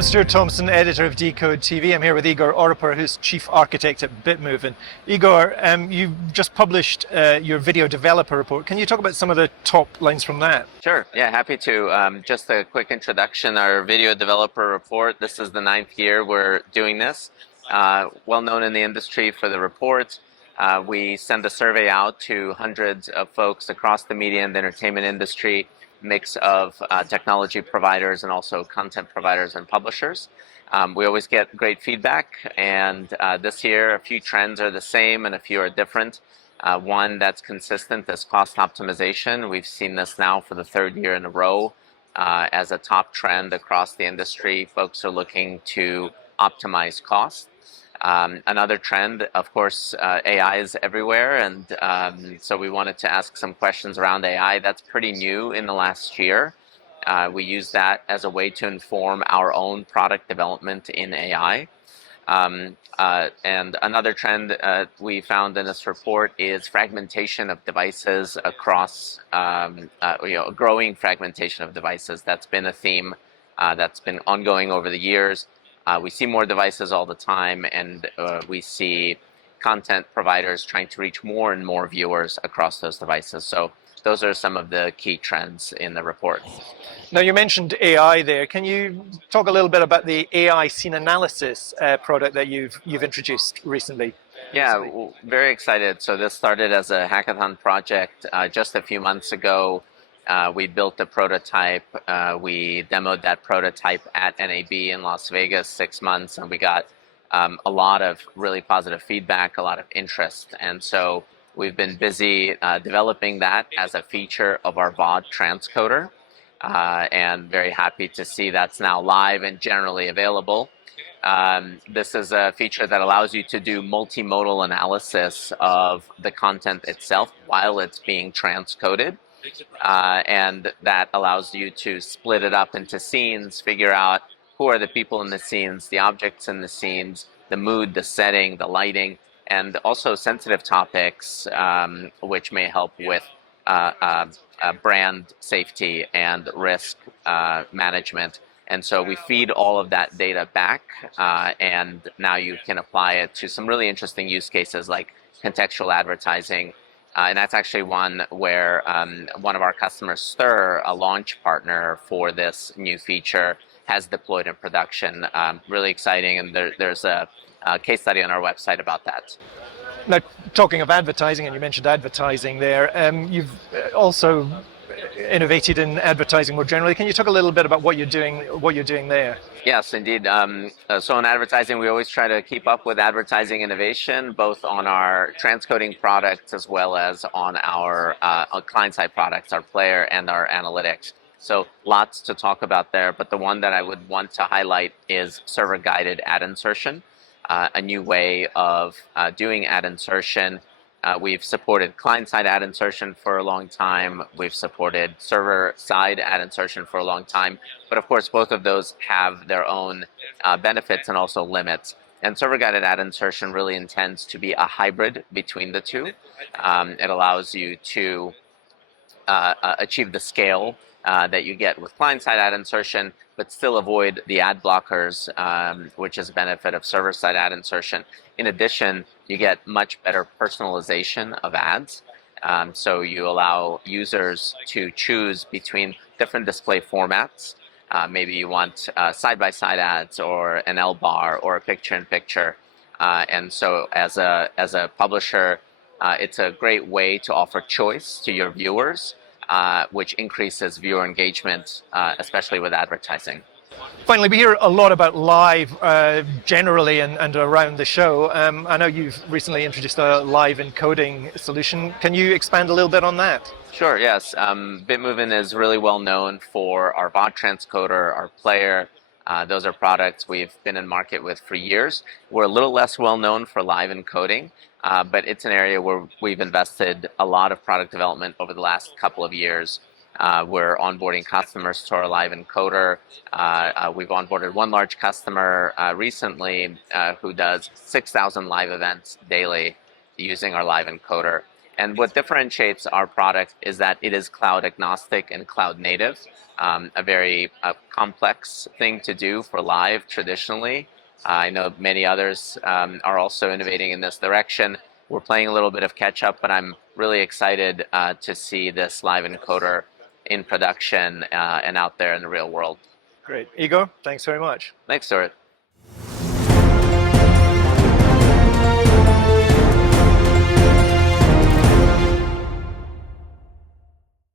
I'm Stuart Thomson, editor of decodeTV. I'm here with Igor Oreper, who's chief architect at Bitmovin. Igor, you've just published your video developer report. Can you talk about some of the top lines from that? Sure, yeah, happy to. Just a quick introduction, our video developer report, this is the 9th year we're doing this. Well known in the industry for the report. We send a survey out to hundreds of folks across the media and the entertainment industry, mix of technology providers and also content providers and publishers. We always get great feedback, and this year a few trends are the same and a few are different. One that's consistent is cost optimization. We've seen this now for the 3rd year in a row as a top trend across the industry. Folks are looking to optimize costs. Another trend, of course, AI is everywhere, and so we wanted to ask some questions around AI. That's pretty new in the last year. We use that as a way to inform our own product development in AI. And another trend we found in this report is fragmentation of devices across, a growing fragmentation of devices. That's been a theme that's been ongoing over the years. We see more devices all the time, and we see content providers trying to reach more and more viewers across those devices. So those are some of the key trends in the report. Now, you mentioned AI there. Can you talk a little bit about the AI scene analysis product that you've introduced recently? Yeah, very excited. So this started as a hackathon project just a few months ago. We built a prototype. We demoed that prototype at NAB in Las Vegas 6 months, and we got a lot of really positive feedback, a lot of interest. And so we've been busy developing that as a feature of our VOD transcoder, and very happy to see that's now live and generally available. This is a feature that allows you to do multimodal analysis of the content itself while it's being transcoded. And that allows you to split it up into scenes, figure out who are the people in the scenes, the objects in the scenes, the mood, the setting, the lighting, and also sensitive topics, which may help with brand safety and risk management. And so we feed all of that data back, and now you can apply it to some really interesting use cases like contextual advertising. And that's actually one where one of our customers, Stir, a launch partner for this new feature, has deployed in production. Really exciting, and there's a case study on our website about that. Now, talking of advertising, and you mentioned advertising there, you've also innovated in advertising more generally. Can you talk a little bit about what you're doing there? Yes, indeed. So in advertising, we always try to keep up with advertising innovation, both on our transcoding products as well as on our client-side products, our player and our analytics. So lots to talk about there, but the one that I would want to highlight is server-guided ad insertion, a new way of doing ad insertion. We've supported client-side ad insertion for a long time. We've supported server-side ad insertion for a long time. But of course, both of those have their own benefits and also limits. And server-guided ad insertion really intends to be a hybrid between the two. It allows you to achieve the scale that you get with client-side ad insertion, but still avoid the ad blockers, which is a benefit of server-side ad insertion. In addition, you get much better personalization of ads. So you allow users to choose between different display formats. Maybe you want side-by-side ads or an L-bar or a picture-in-picture. And so as a publisher, it's a great way to offer choice to your viewers, which increases viewer engagement, especially with advertising. Finally, we hear a lot about live generally and around the show. I know you've recently introduced a live encoding solution. Can you expand a little bit on that? Sure, yes. Bitmovin is really well known for our VOD transcoder, our player. Those are products we've been in market with for years. We're a little less well known for live encoding, but it's an area where we've invested a lot of product development over the last couple of years. We're onboarding customers to our live encoder. We've onboarded one large customer recently who does 6,000 live events daily using our live encoder. And what differentiates our product is that it is cloud agnostic and cloud native, a very complex thing to do for live traditionally. I know many others are also innovating in this direction. We're playing a little bit of catch up, but I'm really excited to see this live encoder in production and out there in the real world. Great. Igor, thanks very much. Thanks, Stuart.